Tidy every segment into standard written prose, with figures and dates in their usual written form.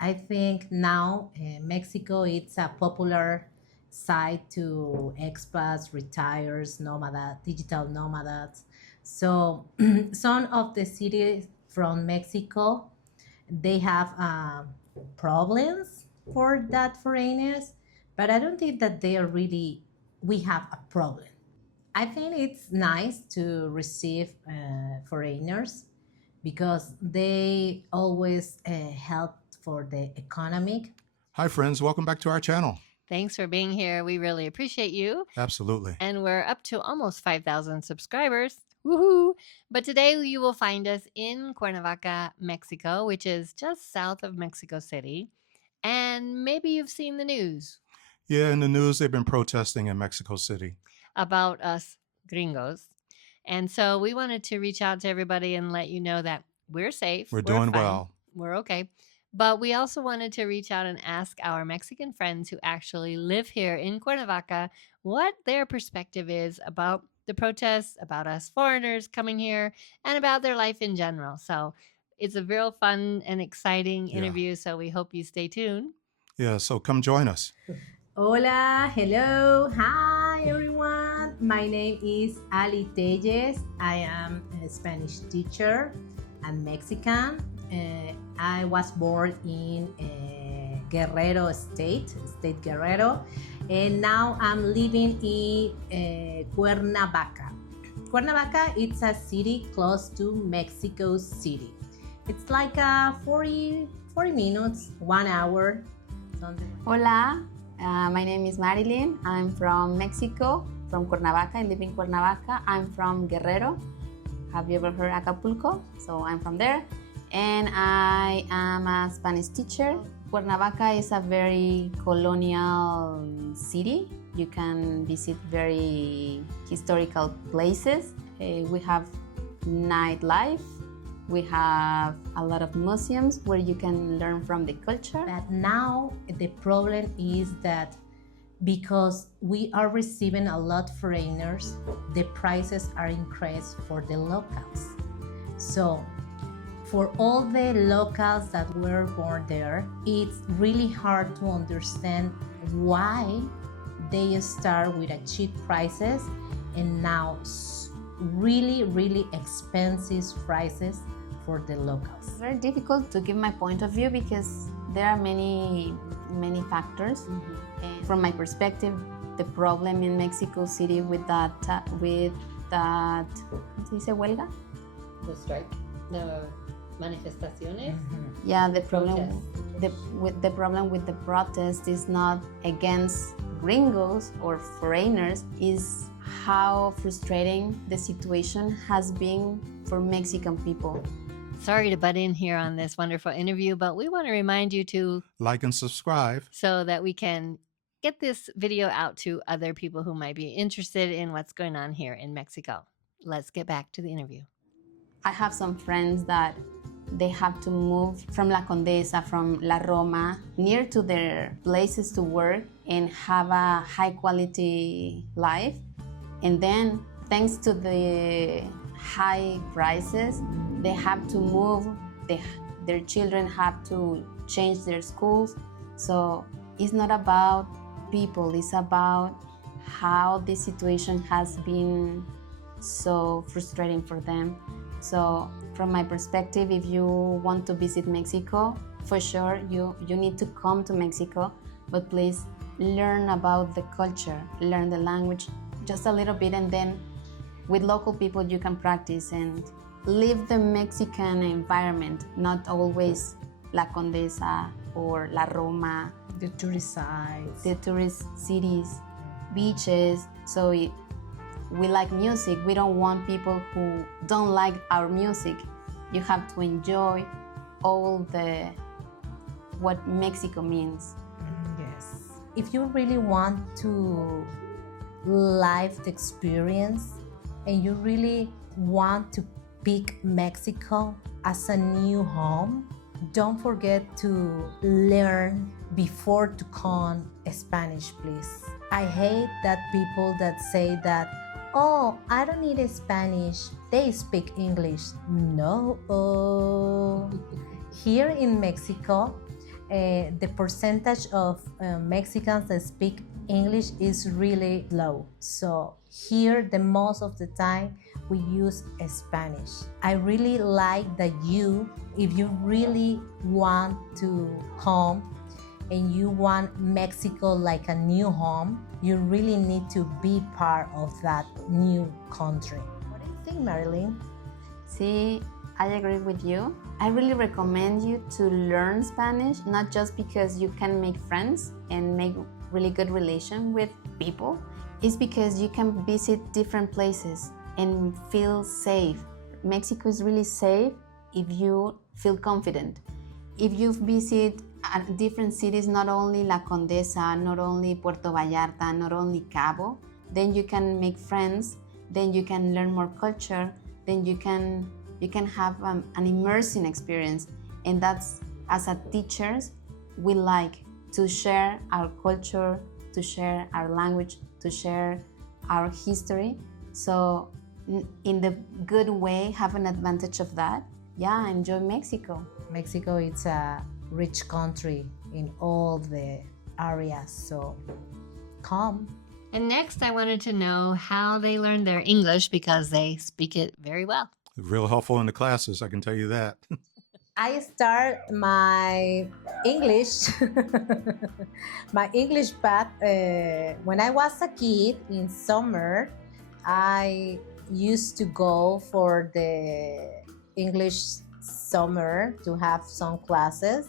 I think now Mexico it's a popular site to expats, retires, digital nomads. So some of the cities from Mexico they have problems for that foreigners, but I don't think that they are really we have a problem. I think it's nice to receive foreigners because they always help for the economic. Hi, friends. Welcome back to our channel. Thanks for being here. We really appreciate you. Absolutely. And we're up to almost 5,000 subscribers. Woohoo! But today you will find us in Cuernavaca, Mexico, which is just south of Mexico City. And maybe you've seen the news Yeah, in the news, they've been protesting in Mexico City. about us gringos. And so we wanted to reach out to everybody and let you know that we're safe. We're doing fine, well. We're okay. But we also wanted to reach out and ask our Mexican friends who actually live here in Cuernavaca what their perspective is about the protests, about us foreigners coming here, and about their life in general. So it's a real fun and exciting interview. So we hope you stay tuned. Yeah, so come join us. Hola, hello, hi everyone. My name is Ali Telles. I am a Spanish teacher. I'm Mexican. I was born in Guerrero State Guerrero, and now I'm living in Cuernavaca. Cuernavaca, it's a city close to Mexico City. It's like 40 minutes, 1 hour. Hola, my name is Marilyn. I'm from Mexico, from Cuernavaca. I live in Cuernavaca. I'm from Guerrero. Have you ever heard Acapulco? So I'm from there. And I am a Spanish teacher. Cuernavaca is a very colonial city. You can visit very historical places. We have nightlife. We have a lot of museums where you can learn from the culture. But now the problem is that because we are receiving a lot of foreigners, the prices are increased for the locals. So for all the locals that were born there, it's really hard to understand why they start with a cheap prices and now really expensive prices for the locals. It's very difficult to give my point of view because there are many factors. And from my perspective, the problem in Mexico City with that, ¿cómo se dice huelga? The strike, the manifestaciones. Yeah, the problem with the protest is not against gringos or foreigners, is how frustrating the situation has been for Mexican people. Sorry to butt in here on this wonderful interview, but we want to remind you to like and subscribe so that we can get this video out to other people who might be interested in what's going on here in Mexico. Let's get back to the interview. I have some friends that they have to move from La Condesa, from La Roma, near to their places to work and have a high quality life. And then, thanks to the high prices, they have to move, their children have to change their schools. So it's not about people, it's about how the situation has been so frustrating for them. So from my perspective, if you want to visit Mexico, for sure you need to come to Mexico, but please learn about the culture, learn the language just a little bit, and then with local people you can practice and live the Mexican environment, not always La Condesa or La Roma, The tourist sites, the tourist cities, beaches. So we like music. We don't want people who don't like our music. You have to enjoy all what Mexico means. Yes. If you really want to live the experience and you really want to pick Mexico as a new home, don't forget to learn before to come Spanish, please. I hate that people that say that, oh, I don't need Spanish, they speak English. No. Here in Mexico, the percentage of Mexicans that speak English is really low. So here, the most of the time, we use Spanish. I really like that if you really want to home and you want Mexico like a new home, you really need to be part of that new country. What do you think, Marilyn? See, I agree with you. I really recommend you to learn Spanish, not just because you can make friends and make really good relation with people. It's because you can visit different places and feel safe. Mexico is really safe if you feel confident. If you visit different cities, not only La Condesa, not only Puerto Vallarta, not only Cabo, then you can make friends, then you can learn more culture, then you can have an immersing experience. And that's, as a teachers, we like to share our culture, to share our language, to share our history. So in the good way, have an advantage of that. Yeah, enjoy Mexico. Mexico is a rich country in all the areas, so come. And next, I wanted to know how they learned their English because they speak it very well. Real helpful in the classes, I can tell you that. I start my English, my English path when I was a kid in summer. I used to go for the English summer to have some classes.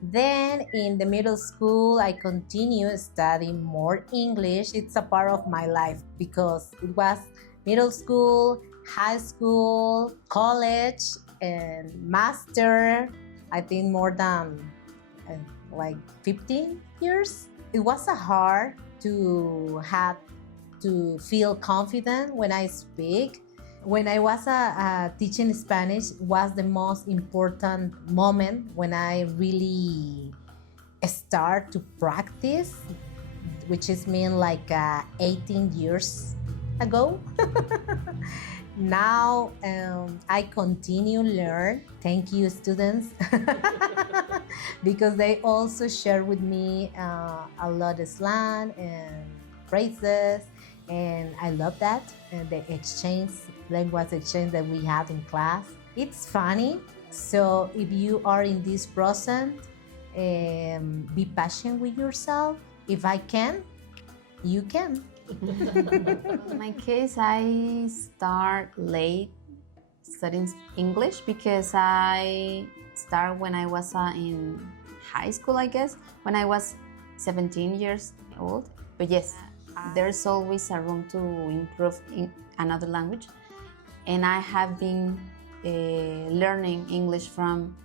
Then in the middle school, I continue studying more English. It's a part of my life because it was middle school, high school, college, and master. I think more than like 15 years. It was hard to have to feel confident when I speak. When I was teaching Spanish was the most important moment when I really start to practice, which is mean like 18 years ago. Now I continue learn. Thank you, students, because they also share with me a lot of slang and phrases, and I love that. And the language exchange that we have in class, it's funny. So if you are in this process, be patient with yourself. If I can, you can. In my case, I start late studying English because I start when I was in high school, I guess, when I was 17 years old. But yes, there's always a room to improve in another language. And I have been learning English from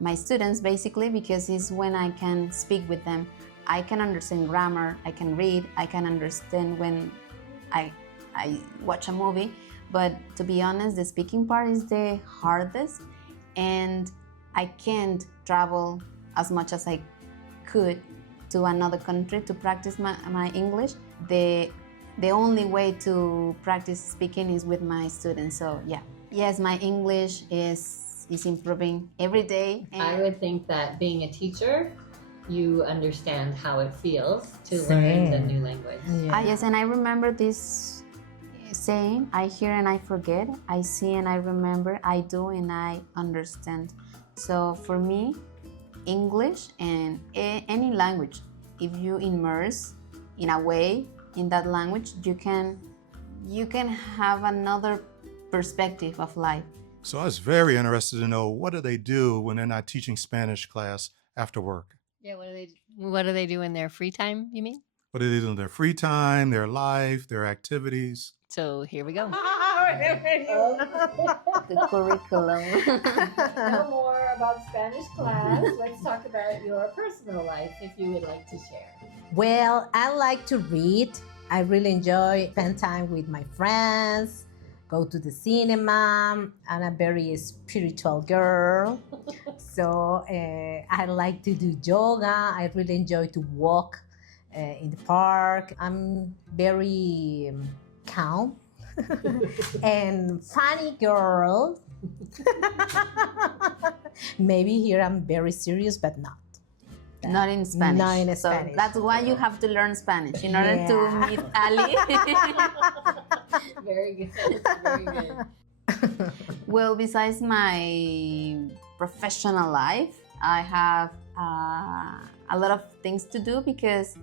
my students basically because it's when I can speak with them. I can understand grammar, I can read, I can understand when I watch a movie, but to be honest, the speaking part is the hardest, and I can't travel as much as I could to another country to practice my English. The only way to practice speaking is with my students, so yeah. Yes, my English is improving every day. I would think that being a teacher, you understand how it feels to Same. learn the new language. Yeah. Yes, and I remember this saying, I hear and I forget, I see and I remember, I do and I understand. So for me, English and any language, if you immerse in a way in that language, you can have another perspective of life. So I was very interested to know, what do they do when they're not teaching Spanish class after work? Yeah, what do they do in their free time, you mean? What do they do in their free time, their life, their activities? So here we go. The curriculum. No more about Spanish class. Let's talk about your personal life, if you would like to share. Well, I like to read. I really enjoy spend time with my friends, go to the cinema. I'm a very spiritual girl. So I like to do yoga. I really enjoy to walk in the park. I'm very calm and funny girl. Maybe here I'm very serious, but not. that. Not in Spanish. Not in So Spanish. that's why you have to learn Spanish in order to Yeah. meet Ali. Very good. Very good. Well, besides my professional life, I have a lot of things to do because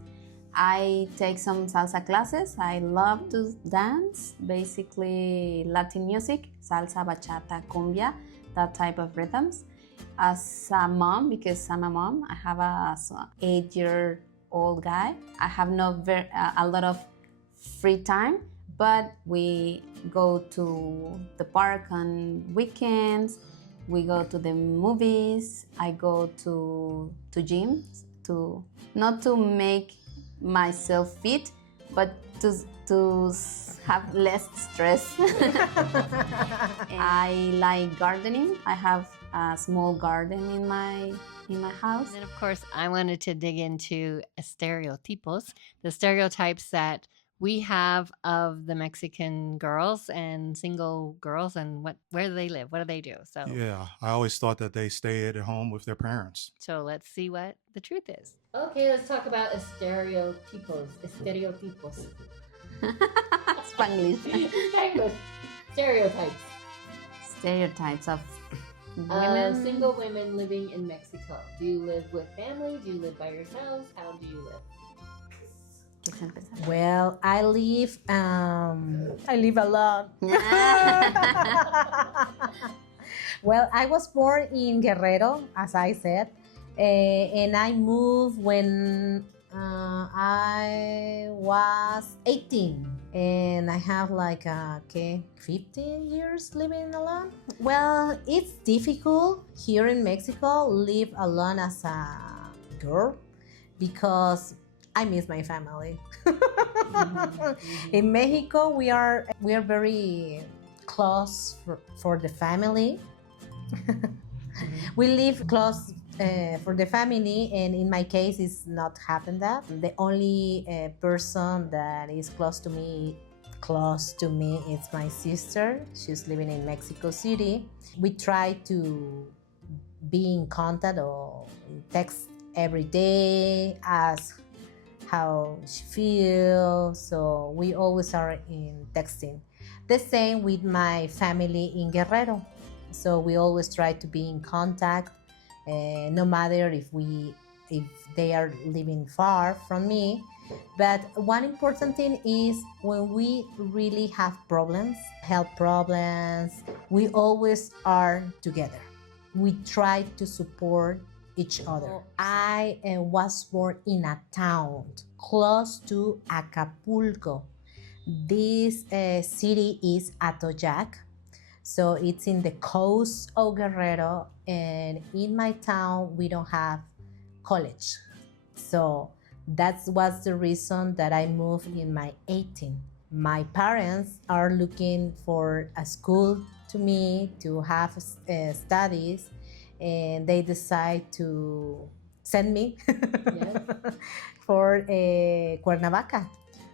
I take some salsa classes. I love to dance, basically Latin music, salsa, bachata, cumbia, that type of rhythms. As a mom, because I'm a mom, I have a 8-year-old guy. I have not a lot of free time, but we go to the park on weekends. We go to the movies. I go to gyms to not to make myself fit, but to have less stress. I like gardening. I have a small garden in my house. And then, of course, I wanted to dig into stereotypos, the stereotypes that we have of the Mexican girls and single girls, and where do they live? What do they do? So, Yeah, I always thought that they stayed at home with their parents. so let's see what the truth is. Okay, let's talk about stereotypos. Stereotypos. Spanglish. Spanglish. Stereotypes. Stereotypes of women. Single women living in Mexico. Do you live with family? Do you live by yourselves? How do you live? Well, I live alone. Well, I was born in Guerrero, as I said, and I moved when I was 18, and I have like 15 years living alone. Well, it's difficult here in Mexico live alone as a girl because I miss my family. In Mexico, we are very close for the family. We live close for the family, and in my case, it's not happened that. The only person that is close to me is my sister. She's living in Mexico City. We try to be in contact or text every day, ask how she feels, so we always are in texting. The same with my family in Guerrero, so we always try to be in contact, no matter if they are living far from me. But one important thing is when we really have problems, health problems, we always are together. We try to support each other. I was born in a town close to Acapulco. This city is Atoyac, so it's in the coast of Guerrero, and in my town we don't have college. So that was the reason that I moved in my 18. My parents are looking for a school to me to have studies, and they decide to send me for Cuernavaca.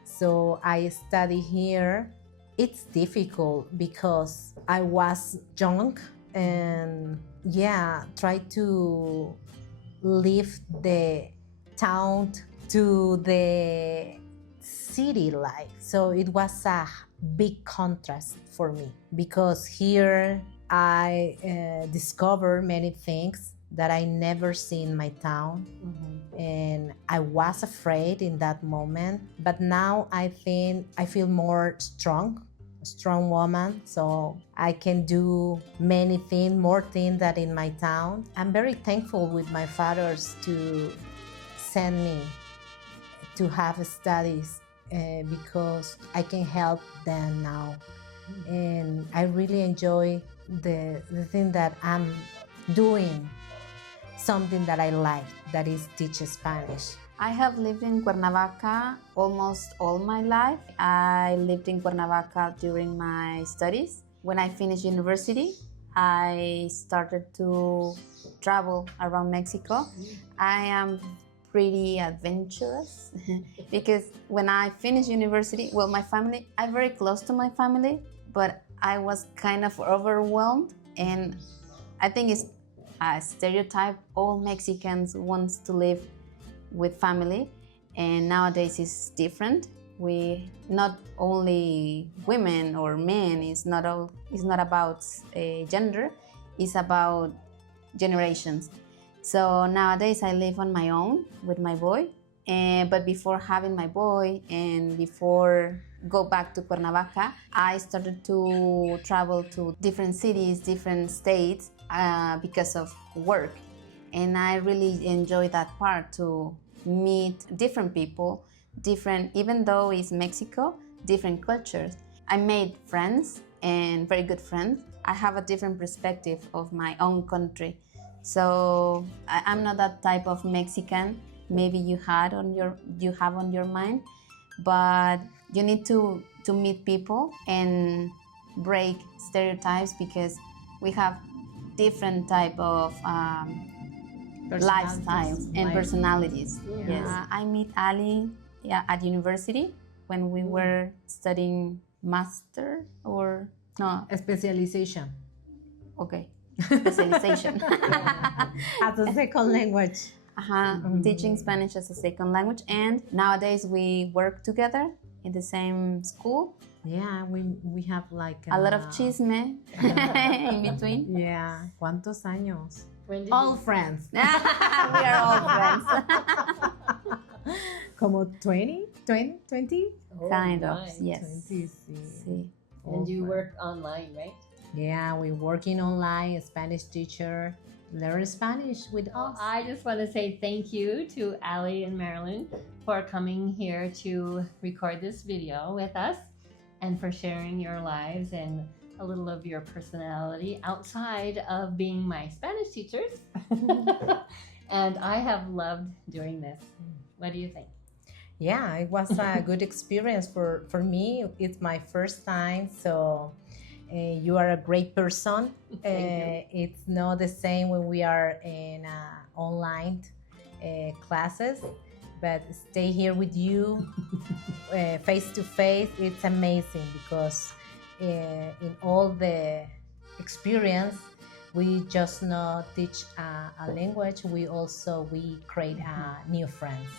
So I study here. It's difficult because I was young and try to leave the town to the city life. So it was a big contrast for me because here I discovered many things that I never seen in my town. And I was afraid in that moment, but now I think I feel more strong, a strong woman, so I can do many things, more things than in my town. I'm very thankful with my fathers to send me to have studies because I can help them now. And I really enjoy the thing that I'm doing, something that I like, that is teach Spanish. I have lived in Cuernavaca almost all my life. I lived in Cuernavaca during my studies. When I finished university, I started to travel around Mexico. I am pretty adventurous because when I finished university, well, my family, I'm very close to my family, but I was kind of overwhelmed, and I think a stereotype. All Mexicans wants to live with family, and nowadays it's different. We not only women or men. It's not about gender. It's about generations. So nowadays I live on my own with my boy. But before having my boy and before go back to Cuernavaca, I started to travel to different cities, different states because of work. And I really enjoy that part to meet different people, even though it's Mexico, different cultures. I made friends and very good friends. I have a different perspective of my own country. So I'm not that type of Mexican maybe you have on your mind, but you need to meet people and break stereotypes because we have different type of lifestyles and personalities. Yeah. Yes, I meet Ali at university when we were studying master or no, Specialization okay, specialization. as a second language. Teaching Spanish as a second language, and nowadays we work together in the same school. Yeah, we have like A lot of chisme in between. Yeah, ¿cuántos años? When did All you- friends. We are all friends. Como 20? Oh, Kind of, nice. yes. 20, sí. Sí. And you All work online, right? Yeah, we're working online, a Spanish teacher, learn Spanish with us. I just want to say thank you to Ally and Marilyn for coming here to record this video with us and for sharing your lives and a little of your personality outside of being my Spanish teachers. And I have loved doing this. What do you think? Yeah, it was a good experience for me. It's my first time, so you are a great person. Thank It's not the same when we are in online classes, but stay here with you face to face. It's amazing because in all the experience, we just not teach a language. We create new friends.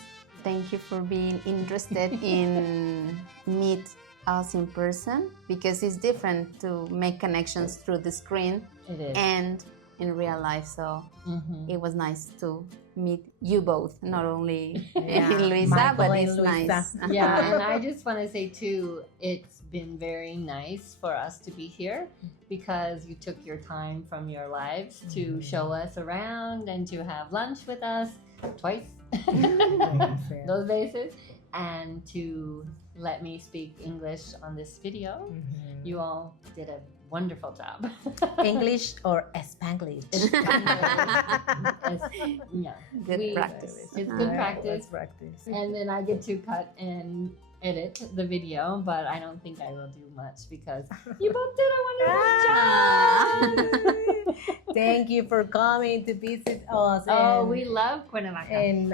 Thank you for being interested in meet us in person because it's different to make connections through the screen It is. and in real life. So Mhm. it was nice to meet you both, not only Yeah, Luisa, Michael but and it's Luisa. nice. Yeah, and I just want to say too, it's been very nice for us to be here because you took your time from your lives to show us around and to have lunch with us twice, those bases, and to let me speak English on this video. You all did a wonderful job. English or Spanglish? Yeah, Good practice. It's good practice. Practice. And then I get to cut and edit the video, but I don't think I will do much because you both did a wonderful job. Thank you for coming to visit us. Oh, and, we love Cuernavaca. and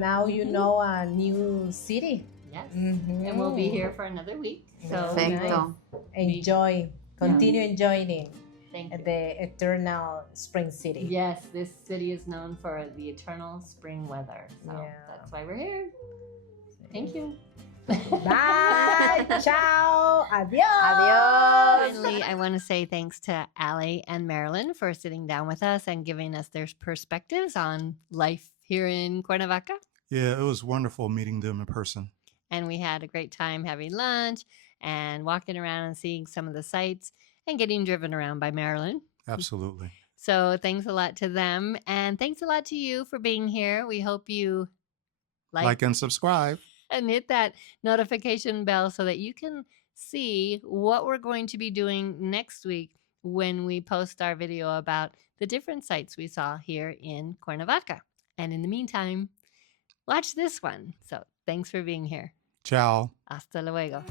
now you know a new city. Yes. Mhm. And we'll be here for another week. So Perfecto. Enjoy. Continue enjoying thank you. the eternal spring city. Yes, this city is known for the eternal spring weather. So Yeah. that's why we're here. Thank you. Bye. Ciao. Adios. Adios. Finally, I want to say thanks to Ally and Marilyn for sitting down with us and giving us their perspectives on life here in Cuernavaca. Yeah, it was wonderful meeting them in person. And we had a great time having lunch and walking around and seeing some of the sights and getting driven around by Marilyn. Absolutely. So thanks a lot to them. And thanks a lot to you for being here. We hope you Like and subscribe. and hit that notification bell so that you can see what we're going to be doing next week when we post our video about the different sites we saw here in Cuernavaca. And in the meantime, watch this one. So thanks for being here. Ciao. Hasta luego.